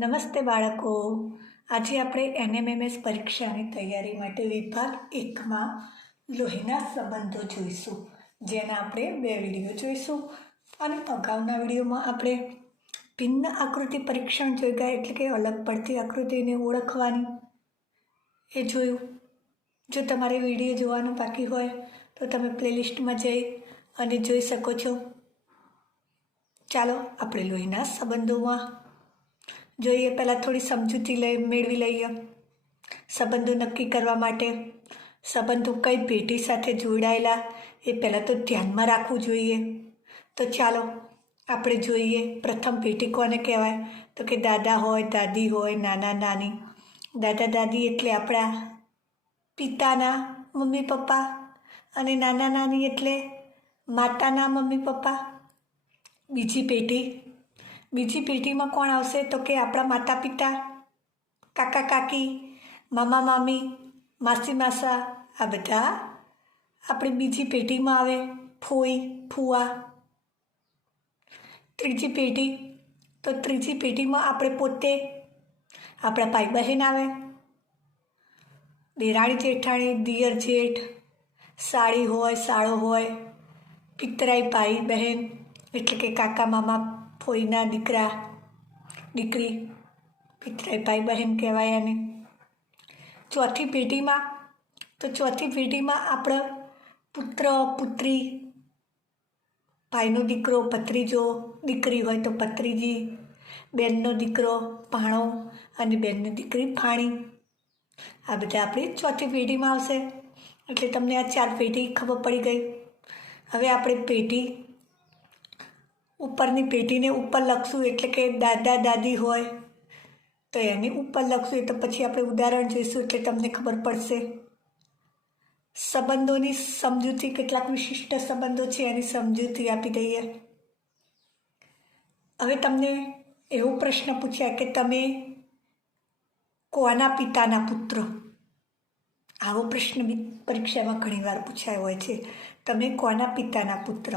નમસ્તે બાળકો. આજે આપણે એનએમએમએસ પરીક્ષાની તૈયારી માટે વિભાગ 1માં લોહીના સંબંધો જોઈશું, જેના આપણે 2 વિડીયો જોઈશું. અને અગાઉના વિડીયોમાં આપણે ભિન્ન આકૃતિ પરીક્ષણ જોઈ ગયા, એટલે કે અલગ પડતી આકૃતિને ઓળખવાની એ જોયું. જો તમારે વિડીયો જોવાનું બાકી હોય તો તમે પ્લેલિસ્ટમાં જઈ અને જોઈ શકો છો. ચાલો આપણે લોહીના સંબંધોમાં જોઈએ. પહેલાં થોડી સમજૂતી મેળવી લઈએ. સંબંધો નક્કી કરવા માટે સંબંધો કઈ પેઢી સાથે જોડાયેલા એ પહેલાં તો ધ્યાનમાં રાખવું જોઈએ. તો ચાલો આપણે જોઈએ. પ્રથમ પેઢી કોને કહેવાય? તો કે દાદા હોય, દાદી હોય, નાના નાની. દાદા દાદી એટલે આપણા પિતાના મમ્મી પપ્પા, અને નાના નાની એટલે માતાના મમ્મી પપ્પા. બીજી પેઢીમાં કોણ આવશે? તો કે આપણા માતા પિતા, કાકા કાકી, મામા મામી, માસી માસા. આ બધા આપણી બીજી પેઢીમાં આવે. ફોઈ ફુવા. ત્રીજી પેઢીમાં આપણે પોતે, આપણા ભાઈ બહેન આવે. દેરાણી જેઠાણી, દિયર જેઠ, સાળી હોય, સાળો હોય. પિતરાઈ ભાઈ બહેન એટલે કે કાકા મામા ફોઈના દીકરા દીકરી, પિતરાઈ ભાઈ બહેન કહેવાય એને. ચોથી પેઢીમાં આપણે પુત્ર પુત્રી, ભાઈનો દીકરો ભત્રીજો, દીકરી હોય તો ભત્રીજી, બેનનો દીકરો ભાણો અને બેનની દીકરી ભાણી. આ બધા આપણી ચોથી પેઢીમાં આવશે. એટલે તમને આ 4 પેઢી ખબર પડી ગઈ. હવે આપણે ઉપરની પેઢીને ઉપર લખશું, એટલે કે દાદા દાદી હોય તો એની ઉપર લખશું. તો પછી આપણે ઉદાહરણ જોઈશું એટલે તમને ખબર પડશે. સંબંધોની સમજૂતી, કેટલાક વિશિષ્ટ સંબંધો છે એની સમજૂતી આપી દઈએ. હવે તમને એવો પ્રશ્ન પૂછ્યા કે તમે કોના પિતાના પુત્ર? આવો પ્રશ્ન પરીક્ષામાં ઘણીવાર પૂછાયો હોય છે. તમે કોના પિતાના પુત્ર?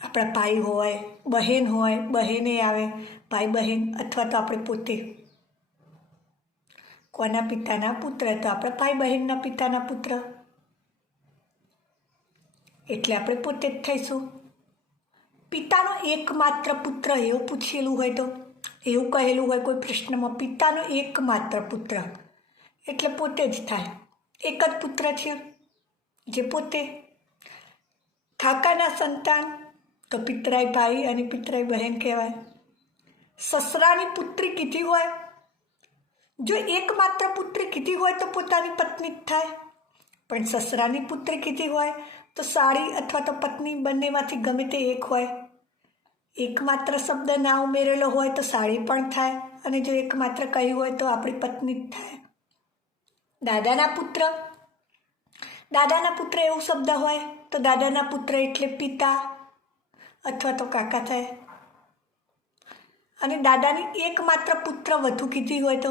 આપણા ભાઈ હોય, બહેન હોય, બહેને આવે, ભાઈ બહેન, અથવા તો આપણે પોતે. કોના પિતાના પુત્ર? તો આપણા ભાઈ બહેનના પિતાના પુત્ર, એટલે આપણે પોતે જ થઈશું. પિતાનો એકમાત્ર પુત્ર એવું પૂછેલું હોય તો, એવું કહેલું હોય કોઈ પ્રશ્નમાં, પિતાનો એકમાત્ર પુત્ર એટલે પોતે જ થાય. એક જ પુત્ર છે જે પોતે. કાકાના સંતાન તો પિતરાઈ ભાઈ અને પિતરાઈ બહેન કહેવાય. સસરાની પુત્રી કીધી હોય, જો એકમાત્ર પુત્રી કીધી હોય તો પોતાની પત્ની જ થાય. પણ સસરાની પુત્રી કીધી હોય તો સાળી અથવા તો પત્ની, બંનેમાંથી ગમે તે એક હોય. એકમાત્ર શબ્દ ના ઉમેરેલો હોય તો સાળી પણ થાય, અને જો એકમાત્ર કહ્યું હોય તો આપણી પત્ની જ થાય. દાદાના પુત્ર એવું શબ્દ હોય તો દાદાના પુત્ર એટલે પિતા અથવા તો કાકા થાય. અને દાદાની એકમાત્ર પુત્ર વધુ કીધી હોય તો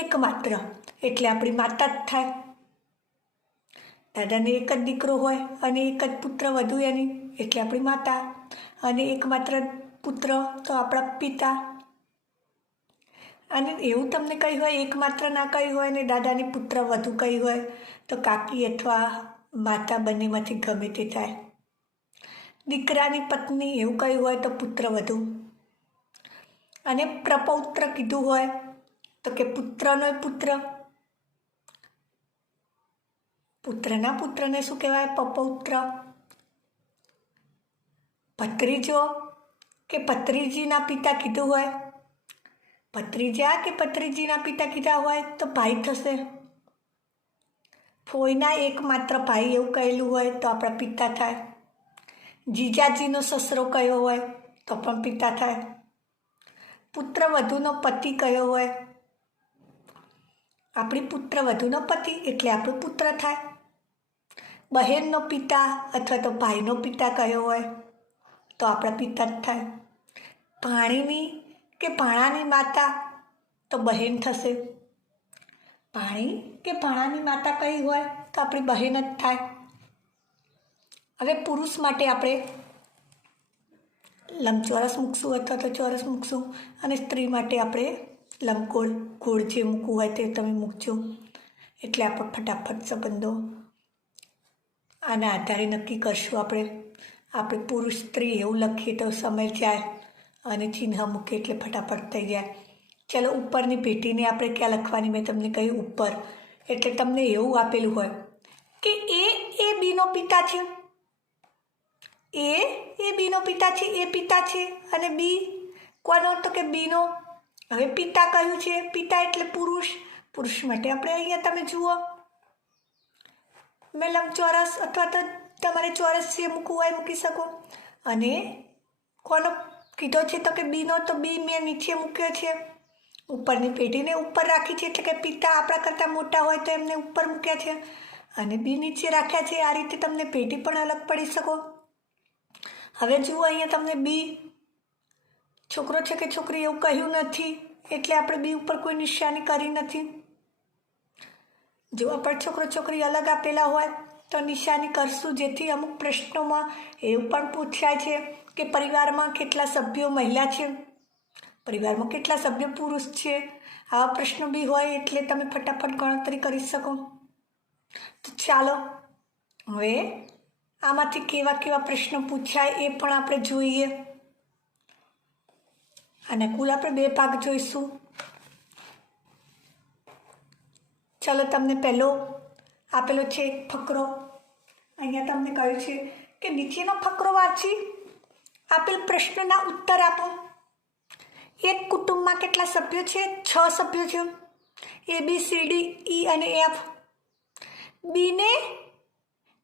એકમાત્ર એટલે આપણી માતા જ થાય. દાદાને એક જ દીકરો હોય અને એક જ પુત્ર વધુ એની એટલે આપણી માતા, અને એકમાત્ર પુત્ર તો આપણા પિતા. અને એવું તમને કહ્યું હોય, એકમાત્ર ના કહ્યું હોય ને દાદાની પુત્ર વધુ કહ્યું હોય તો કાકી અથવા માતા, બંનેમાંથી ગમે તે થાય. દીકરાની પત્ની એવું કહ્યું હોય તો પુત્ર વધુ. અને પ્રપૌત્ર કીધું હોય તો કે પુત્રનો પુત્ર. પુત્રના પુત્રને શું કહેવાય? પપૌત્ર. ભત્રીજો કે ભત્રીજીના પિતા કીધું હોય, ભત્રીજા કે ભત્રીજીના પિતા કીધા હોય તો ભાઈ થશે. ફોઈના એકમાત્ર ભાઈ એવું કહેલું હોય તો આપણા પિતા થાય. જીજાજીનો સસરો કયો હોય તો પણ પિતા થાય. પુત્ર વધુનો પતિ કયો હોય, આપણી પુત્ર વધુનો પતિ એટલે આપણું પુત્ર થાય. બહેનનો પિતા અથવા તો ભાઈનો પિતા કયો હોય તો આપણા પિતા જ થાય. ભાણીની કે ભાણાની માતા તો બહેન થશે. ભાણી કે ભાણાની માતા કઈ હોય તો આપણી બહેન જ થાય. હવે પુરુષ માટે આપણે લંબચોરસ મૂકશું અથવા તો ચોરસ મૂકશું, અને સ્ત્રી માટે આપણે લંબગોળ ગોળ જે મૂકવું હોય તે તમે મૂકજો. એટલે આપણે ફટાફટ સંબંધો આના આધારે નક્કી કરશું. આપણે પુરુષ સ્ત્રી એવું લખીએ તો સમય જાય, અને ચિહ્ન મૂકીએ એટલે ફટાફટ થઈ જાય. ચાલો, ઉપરની પેટીને આપણે ક્યાં લખવાની મેં તમને કહ્યું ઉપર. એટલે તમને એવું આપેલું હોય કે એ બીનો પિતા છે, એ બીનો પિતા છે, એ પિતા છે, અને બી કોનો તો કે બીનો. હવે પિતા કયું છે? પિતા એટલે પુરુષ. પુરુષ માટે આપણે અહીંયા તમે જુઓ મેં લંબચોરસ અથવા તો તમારે ચોરસ જે મૂકવું હોય મૂકી શકો. અને કોનો કીધો છે તો કે બીનો, તો બી મેં નીચે મૂક્યો છે. ઉપરની પેઢીને ઉપર રાખી છે એટલે કે પિતા આપણા કરતાં મોટા હોય તો એમને ઉપર મૂક્યા છે, અને બી નીચે રાખ્યા છે. આ રીતે તમને પેઢી પણ અલગ પડી શકો. હવે જુઓ અહીંયા તમને બી છોકરો છે કે છોકરી એવું કહ્યું નથી, એટલે આપણે બી ઉપર કોઈ નિશાની કરી નથી. જો આપણે છોકરો છોકરી અલગ આપેલા હોય તો નિશાની કરશું, જેથી અમુક પ્રશ્નોમાં એવું પણ પૂછાય છે કે પરિવારમાં કેટલા સભ્યો મહિલા છે, પરિવારમાં કેટલા સભ્યો પુરુષ છે. આવા પ્રશ્નો બી હોય એટલે તમે ફટાફટ ગણતરી કરી શકો. તો ચાલો હવે આમાંથી કેવા કેવા પ્રશ્નો પૂછાય એ પણ આપણે જોઈએ. અને કુલ આપણે 2 ભાગ જોઈશું. ચાલો, તમને પહેલો આપેલો છે ફકરો. અહીંયા તમને કહ્યું છે કે નીચેનો ફકરો વાંચી આપેલ પ્રશ્નના ઉત્તર આપો. એક કુટુંબમાં કેટલા સભ્યો છે? 6 સભ્યો છે. ABCD E અને F.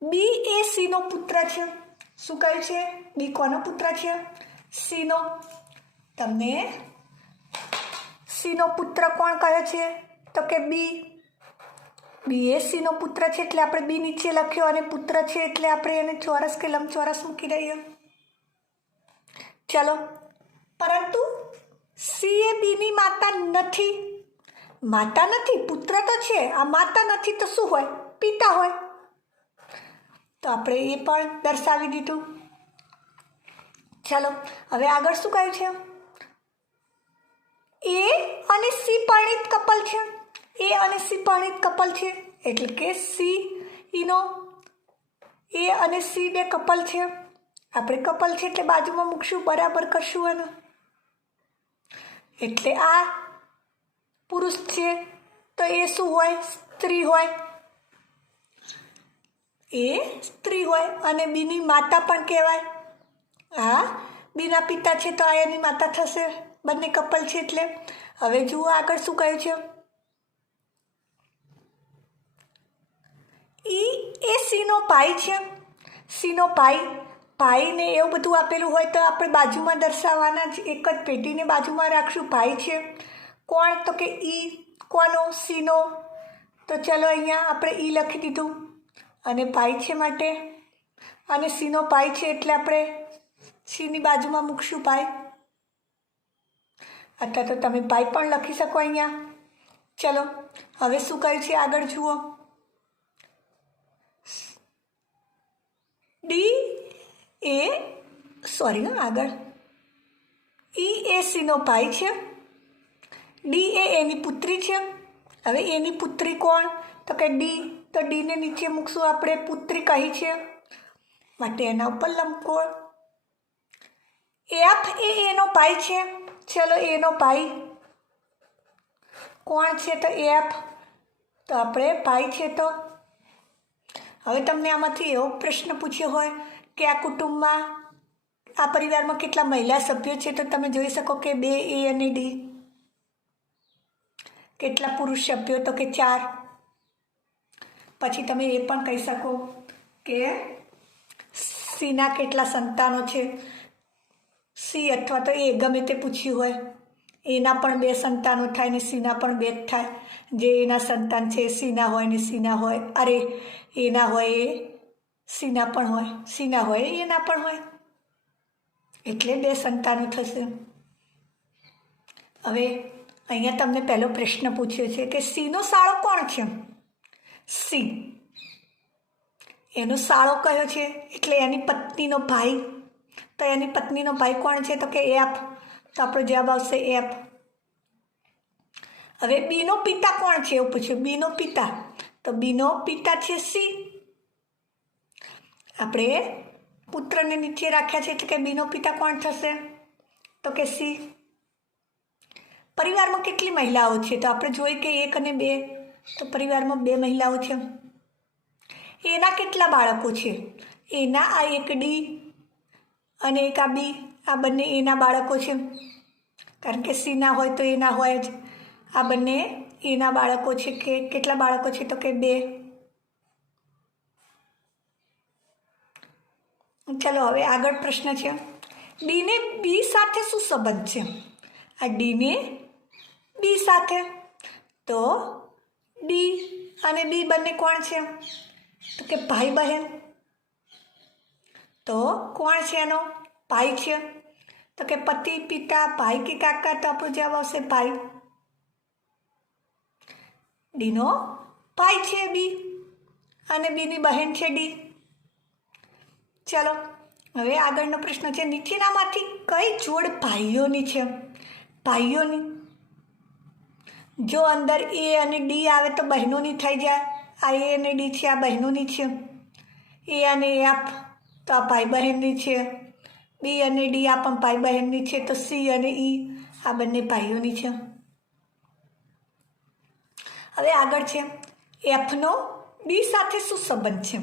બી એ સીનો પુત્ર છે. શું કહ્યું છે? બી કોનો પુત્ર છે? સીનો. તમને સીનો પુત્ર કોણ કયો છે તો કે બી. બી એ સીનો પુત્ર છે એટલે આપણે બી નીચે લખ્યો, અને પુત્ર છે એટલે આપણે એને ચોરસ કે લંબચોરસ મૂકી દઈએ. ચલો, પરંતુ સી એ બીની માતા નથી. માતા નથી, પુત્ર તો છે. આ માતા નથી તો શું હોય? પિતા હોય. તો આપણે એ પણ દર્શાવી દીધું. ચલો, હવે આગળ શું કહ્યું છે? એ અને સી પરિણીત કપલ છે. એ અને સી પરિણીત કપલ છે એટલે કે સી ઈનો એ અને સી 2 કપલ છે. આપણે કપલ છે એટલે બાજુમાં મૂકશું, બરાબર કરશું એને. એટલે આ પુરુષ છે તો એ શું હોય? સ્ત્રી હોય. એ સ્ત્રી હોય. અને બીની માતા પણ કહેવાય. આ બીના પિતા છે તો આ એની માતા થશે. બંને કપલ છે એટલે. હવે જુઓ આગળ શું કહ્યું છે? એ સીનો ભાઈ છે. સીનો ભાઈને એવું બધું આપેલું હોય તો આપણે બાજુમાં દર્શાવવાના જ. એક જ પેટીને બાજુમાં રાખશું. ભાઈ છે કોણ તો કે ઈ. કોનો? સીનો. તો ચલો અહીંયા આપણે ઈ લખી દીધું, અને ભાઈ છે માટે, અને સીનો ભાઈ છે એટલે આપણે સીની બાજુમાં મૂકશું ભાઈ. અથવા તો તમે ભાઈ પણ લખી શકો અહીંયા. ચલો, હવે શું કહ્યું છે આગળ જુઓ. આગળ ઈ એ સીનો ભાઈ છે. ડી એ એની પુત્રી છે. હવે એની પુત્રી કોણ તો કે ડી. તો ડીને નીચે મૂકશું આપણે. પુત્રી કહી છે માટે એના ઉપર લંબગોળ. એફ એ એનો ભાઈ છે. ચલો, એનો ભાઈ કોણ છે તો એફ. તો આપણે ભાઈ છે. તો હવે તમને આમાંથી એવો પ્રશ્ન પૂછ્યો હોય કે આ કુટુંબમાં, આ પરિવારમાં કેટલા મહિલા સભ્યો છે, તો તમે જોઈ શકો કે 2 એ અને ડી. કેટલા પુરુષ સભ્યો તો કે 4. પછી તમે એ પણ કહી શકો કે સીના કેટલા સંતાનો છે. સી અથવા તો એ ગમે તે પૂછ્યું હોય. એના પણ 2 સંતાનો થાય ને સીના પણ 2 જ થાય. જે એના સંતાન છે સીના હોય ને સીના હોય. એના હોય એ સીના પણ હોય, સીના હોય એના પણ હોય, એટલે 2 સંતાનો થશે. હવે અહીંયા તમને પહેલો પ્રશ્ન પૂછ્યો છે કે સીનો સાળો કોણ છે? સી. એનો સાળો કયો છે? એટલે એની પત્નીનો ભાઈ. તો એની પત્નીનો ભાઈ કોણ છે? તો કે એફ. તો આપણો જવાબ આવશે એફ. હવે બીનો પિતા કોણ છે એવું પૂછ્યું. બીનો પિતા, તો બીનો પિતા છે સી. આપણે પુત્રને નીચે રાખ્યા છે એટલે કે બીનો પિતા કોણ થશે? તો કે સી. પરિવારમાં કેટલી મહિલાઓ છે? તો આપણે જોઈએ કે 1 અને 2. તો પરિવારમાં 2 મહિલાઓ છે. એના કેટલા બાળકો છે? એના આ એક ડી અને એક આ બી, આ બંને એના બાળકો છે. કારણ કે સી ના હોય તો એના હોય જ. આ બંને એના બાળકો છે. કે કેટલા બાળકો છે? તો કે 2. ચલો હવે આગળ પ્રશ્ન છે, ડીને બી સાથે શું સંબંધ છે? આ ડીને બી સાથે, તો ડી અને બી બંને કોણ છે? તો કે ભાઈ બહેન. તો કોણ છે એનો? ભાઈ છે. તો કે પતિ, પિતા, ભાઈ કે કાકા. તો આપણો જવાબ આવશે ભાઈ. ડીનો ભાઈ છે બી અને બીની બહેન છે ડી. ચલો હવે આગળનો પ્રશ્ન છે, નીચેનામાંથી કઈ જોડ ભાઈઓની છે? ભાઈઓની, જો અંદર એ અને ડી આવે તો બહેનોની થઈ જાય. આ એ અને ડી છે, આ બહેનોની છે. એ અને એફ તો આ ભાઈ બહેનની છે. બી અને ડી આ પણ ભાઈ બહેનની છે. તો સી અને ઈ આ બંને ભાઈઓની છે. હવે આગળ છે, એફનો ડી સાથે શું સંબંધ છે?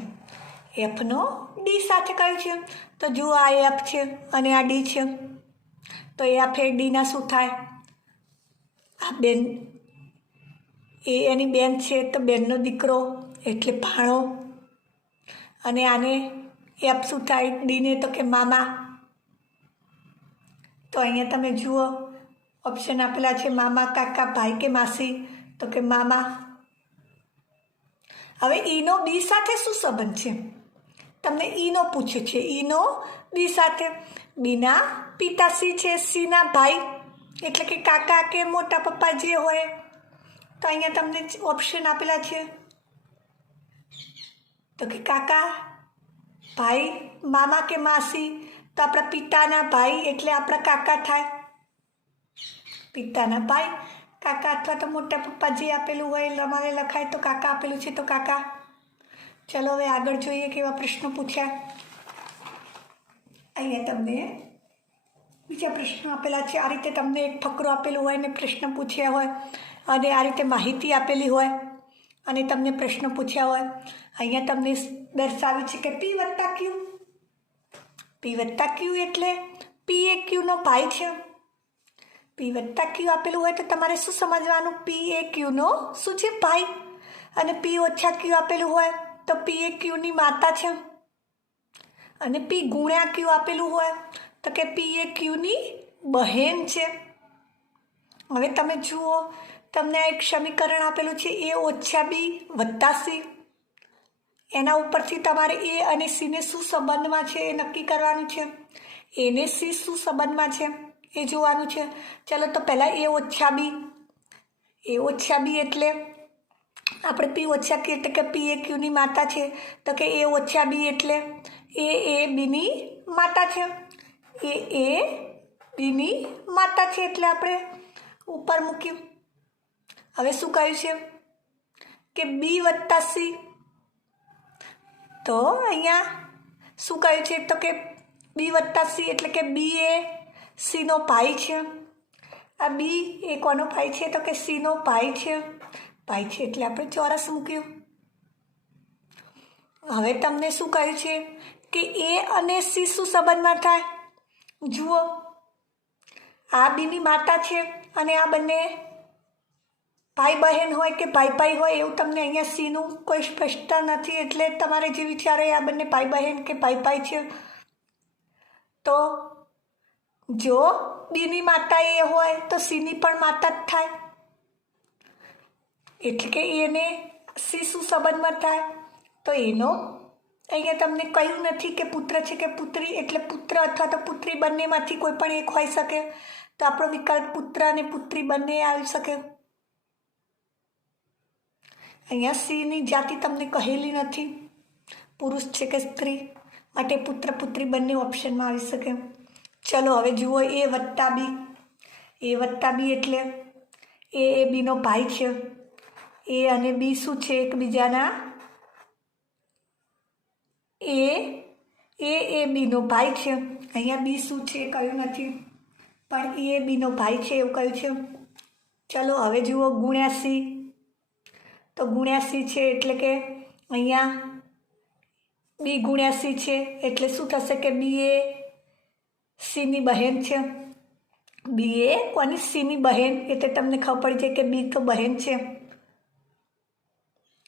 એફનો ડી સાથે કયું છે? તો જુઓ આ એફ છે અને આ ડી છે. તો એફ એ ડીના શું થાય? આ બેન, એ એની બેન છે તો બેનનો દીકરો એટલે ભાણો. અને આને એફ શું થાય? ડીને તો કે મામા. તો અહીંયા તમે જુઓ ઓપ્શન આપેલા છે, મામા, કાકા, ભાઈ કે માસી. તો કે મામા. હવે ઈનો બી સાથે શું સંબંધ છે? તમને ઈનો પૂછ્યું છે. ઈનો બી સાથે, બીના પિતા સી છે, સીના ભાઈ એટલે કે કાકા કે મોટા પપ્પા જે હોય. તો અહીંયા તમને ઓપ્શન આપેલા છે, તો કે કાકા, ભાઈ, મામા કે માસી. તો આપણા પિતાના ભાઈ એટલે આપણા કાકા થાય. પિતાના ભાઈ, કાકા અથવા તો મોટા પપ્પા જે આપેલું હોય અમારે લખાય તો કાકા આપેલું છે તો કાકા. ચલો હવે આગળ જોઈએ કેવા પ્રશ્નો પૂછ્યા. અહીંયા તમને બીજા પ્રશ્નો આપેલા છે. આ રીતે તમને એક ફકરો આપેલું હોય ને પ્રશ્ન પૂછ્યા હોય અને આ રીતે માહિતી આપેલી હોય અને તમને પ્રશ્ન પૂછ્યા હોય. અહીંયા તમને દર્શાવ્યું છે કે પી વત્તા ક્યુ. પી વત્તા ક્યુ એટલે પી એ ક્યુનો ભાઈ છે. પી વત્તા ક્યુ આપેલું હોય તો તમારે શું સમજવાનું? પી એ ક્યુનો શું છે? ભાઈ. અને પી ઓછા ક્યુ આપેલું હોય તો પી એ ક્યુની માતા છે. અને પી ગુણ્યા ક્યુ આપેલું હોય તો કે પી એ ક્યુની બહેન છે. હવે તમે જુઓ, તમને આ એક સમીકરણ આપેલું છે, એ ઓછા બી વત્તા સી. એના ઉપરથી તમારે એ અને સીને શું સંબંધમાં છે એ નક્કી કરવાનું છે. એને સી શું સંબંધમાં છે એ જોવાનું છે. ચલો તો પહેલાં એ ઓછા બી. એ ઓછા બી એટલે આપણે પી ઓછા ક્યુ એટલે કે પી એ ક્યુની માતા છે. તો કે એ ઓછા બી એટલે એ બીની માતા છે. એ બીની માતા છે એટલે આપણે ઉપર મૂક્યું. હવે શું કહ્યું છે કે બી વત્તા સી. તો અહીંયા શું કહ્યું છે? તો કે બી વત્તા સી એટલે કે બી એ સીનો ભાઈ છે. આ બી એ કોનો ભાઈ છે? તો કે સીનો ભાઈ છે. ભાઈ છે એટલે આપણે ચોરસ મૂક્યું. હવે તમને શું કહ્યું છે કે એ અને સી શું સંબંધમાં થાય? જુઓ, આ બીની માતા છે અને આ બંને ભાઈ બહેન હોય કે ભાઈ ભાઈ હોય એવું તમને અહીંયા સીનું કોઈ સ્પષ્ટતા નથી. એટલે તમારે જે વિચારે આ બંને ભાઈ બહેન કે ભાઈ ભાઈ છે. તો જો બીની માતા એ હોય તો સીની પણ માતા જ થાય. એટલે કે એને સી શું સંબંધમાં થાય? તો એનો અહીંયા તમને કહ્યું નથી કે પુત્ર છે કે પુત્રી. એટલે પુત્ર અથવા તો પુત્રી બંનેમાંથી કોઈ પણ એક હોઈ શકે. તો આપણો વિકલ્પ પુત્ર અને પુત્રી બંને આવી શકે. અહીંયા સીની જાતિ તમને કહેલી નથી, પુરુષ છે કે સ્ત્રી. માટે પુત્ર પુત્રી બંને ઓપ્શનમાં આવી શકે. ચલો હવે જુઓ એ વત્તા બી. એ વત્તા બી એટલે એ બીનો ભાઈ છે. એ અને બી શું છે? એકબીજાના એ બીનો ભાઈ છે. અહીંયા બી શું છે કહ્યું નથી, પણ એ બીનો ભાઈ છે એવું કહ્યું છે. ચલો હવે જુઓ ગુણ્યા સી. તો ગુણ્યા સી છે એટલે કે અહીંયા બી ગુણ્યા સી છે એટલે શું થશે કે બી એ સીની બહેન છે. બી એ કોની? સીની બહેન. એટલે તમને ખબર પડી જાય કે બી તો બહેન છે.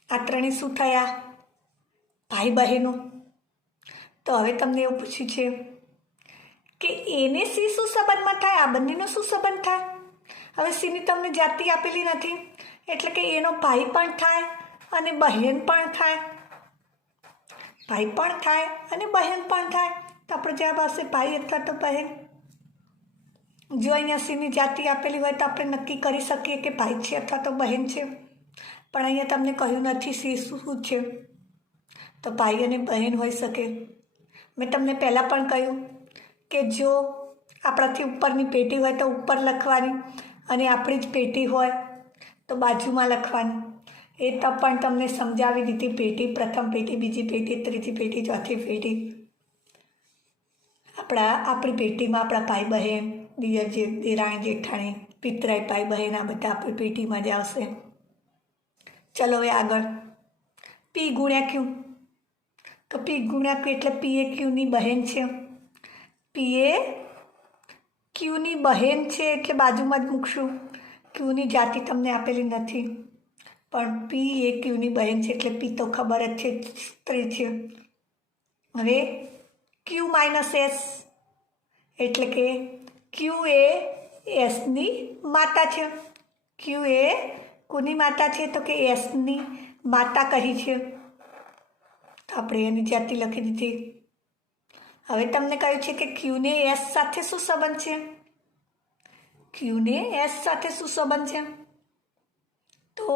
આ ત્રણેય શું થયા? ભાઈ બહેનો. તો હવે તમને એવું પૂછ્યું છે કે એને સી શું સંબંધમાં થાય? આ બંનેનો શું સંબંધ થાય? હવે સીની તમને જાતિ આપેલી નથી એટલે કે એનો ભાઈ પણ થાય અને બહેન પણ થાય. ભાઈ પણ થાય અને બહેન પણ થાય. તો આપણો જવાબ આવશે ભાઈ અથવા તો બહેન. જો અહીંયા સીની જાતિ આપેલી હોય તો આપણે નક્કી કરી શકીએ કે ભાઈ છે અથવા તો બહેન છે, પણ અહીંયા તમને કહ્યું નથી સી શું છે. તો ભાઈ અને બહેન હોઈ શકે. મેં તમને પહેલાં પણ કહ્યું કે જો આપણાથી ઉપરની પેટી હોય તો ઉપર લખવાની અને આપણી જ પેટી હોય તો બાજુમાં લખવાની. એ તો પણ તમને સમજાવી દીધી. પેટી, પ્રથમ પેટી, બીજી પેટી, ત્રીજી પેટી, ચોથી પેટી. આપણી પેટીમાં આપણા ભાઈ બહેન, દિયર દેરાણી જેઠાણી, પિતરાઈ ભાઈ બહેન આ બધા આપણી પેટીમાં જ આવશે. ચલો હવે આગળ પી ગુણ્યા ક્યુ. તો પી ગુણ્યા ક્યુ એટલે પી એ ક્યુની બહેન છે. પી એ ક્યુની બહેન છે એટલે બાજુમાં જ મૂકશું. ક્યુની જાતિ તમને આપેલી નથી, પણ પી એ ક્યુની બહેન છે એટલે પી તો ખબર જ છે, સ્ત્રી છે. હવે ક્યુ માઇનસ એસ એટલે કે ક્યુ એ એસની માતા છે. ક્યુ એ કોની માતા છે? તો કે એસની માતા કહી છે. તો આપણે એની જાતિ લખી દીધી. હવે તમને કહ્યું છે કે ક્યુને એસ સાથે શું સંબંધ છે? ક્યુને એસ સાથે શું સંબંધ છે? તો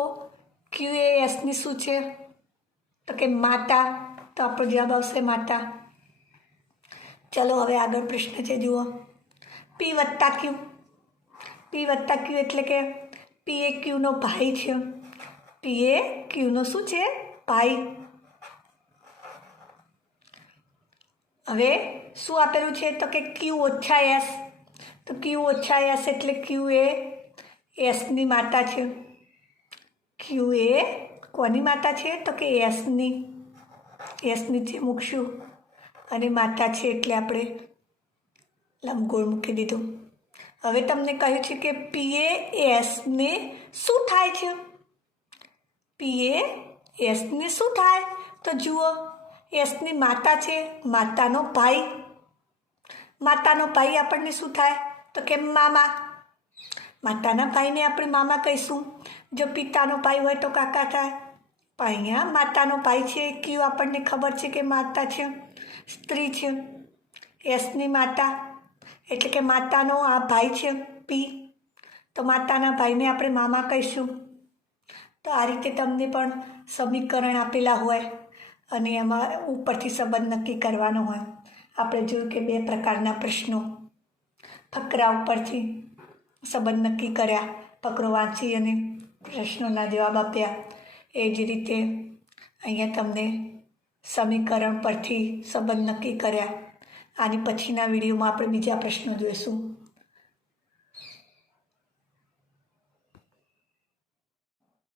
ક્યુ એ એસની શું છે? તો કે માતા. તો આપણો જવાબ આવશે માતા. ચલો હવે આગળ પ્રશ્ન છે જુઓ પી વત્તા ક્યુ. પી વત્તા ક્યુ એટલે કે પી એ ક્યુનો ભાઈ છે. પી એ ક્યુનો શું છે? ભાઈ. હવે શું આપેલું છે? તો કે ક્યુ ઓછા એસ. તો ક્યુ ઓછા એસ એટલે ક્યુ એ એસની માતા છે. ક્યુ એ કોની માતા છે? તો કે એસની. એસ નીચે મૂકશું અને માતા છે એટલે આપણે લંબગોળ મૂકી દીધું. હવે તમને કહ્યું છે કે પી એ એસને શું થાય છે? પી એ એસને શું થાય? તો જુઓ એસની માતા છે, માતાનો ભાઈ. માતાનો ભાઈ આપણને શું થાય? તો કે મામા. માતાના ભાઈને આપણે મામા કહીશું. જો પિતાનો ભાઈ હોય તો કાકા થાય. પણ અહીંયા માતાનો ભાઈ છે. ક્યુ આપણને ખબર છે કે માતા છે, સ્ત્રી છે. એસની માતા એટલે કે માતાનો આ ભાઈ છે પી. તો માતાના ભાઈને આપણે મામા કહીશું. તો આ રીતે તમને પણ સમીકરણ આપેલા હોય અને એમાં ઉપરથી સંબંધ નક્કી કરવાનો હોય. આપણે જોયું કે બે પ્રકારના પ્રશ્નો ફકરા ઉપરથી સંબંધ નક્કી કર્યા, ફકરો વાંચી અને પ્રશ્નોના જવાબ આપ્યા. એ જ રીતે અહીંયા તમને સમીકરણ પરથી સંબંધ નક્કી કર્યા. આની પછીના વિડીયોમાં આપણે બીજા પ્રશ્નો જોઈશું.